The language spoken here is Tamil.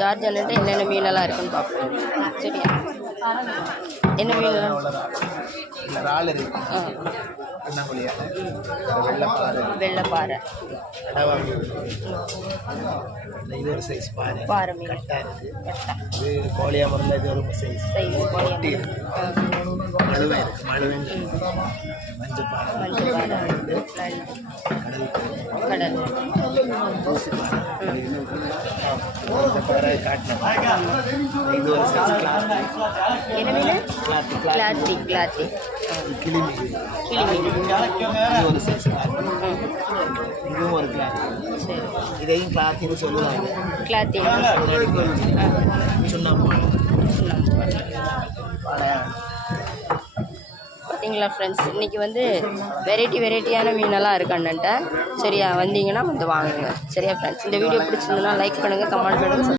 ஜார்ஜ் அண்ணன்ட்ட என்னென்ன மீனெல்லாம் இருக்குன்னு பார்ப்போம். சரியா? என்ன மீன்? இறால் இருக்கு, வெள்ளைப்பாறை, இது ஒரு சைஸ் பாறை, பாறை மீன், கட்டா இருக்கு, இது கோழியா மருந்து, இது ஒரு சைஸ் கோழியா, மழுவை இருக்கு, மழுவை, மஞ்சள் பாறை, கடல், தூசி பாறை, இந்த பாறை காட்டின, இது ஒரு சைஸ் கிளாத்தி, என்ன மீன்? கிளாத்தி, கிளாத்தி, கிளி மீன், கிளி மீன், இது ஒரு சைஸ் கிளாத்தி, இதுவும் ஒரு கிளாத்தி. சரி, இதையும் கிளாத்தின்னு சொல்லுவாங்க. கிளாத்தி, சுண்ணாம்பு பார்த்தீங்களா ஃப்ரெண்ட்ஸ், இன்றைக்கி வந்து வெரைட்டியான மீனெல்லாம் இருக்கு அண்ணன்ட்ட. சரியா? வந்தீங்கன்னா வந்து வாங்குங்க. சரியா ஃப்ரெண்ட்ஸ்? இந்த வீடியோ பிடிச்சிருந்ததுன்னா லைக் பண்ணுங்கள், கமெண்ட் பண்ணுங்கள்.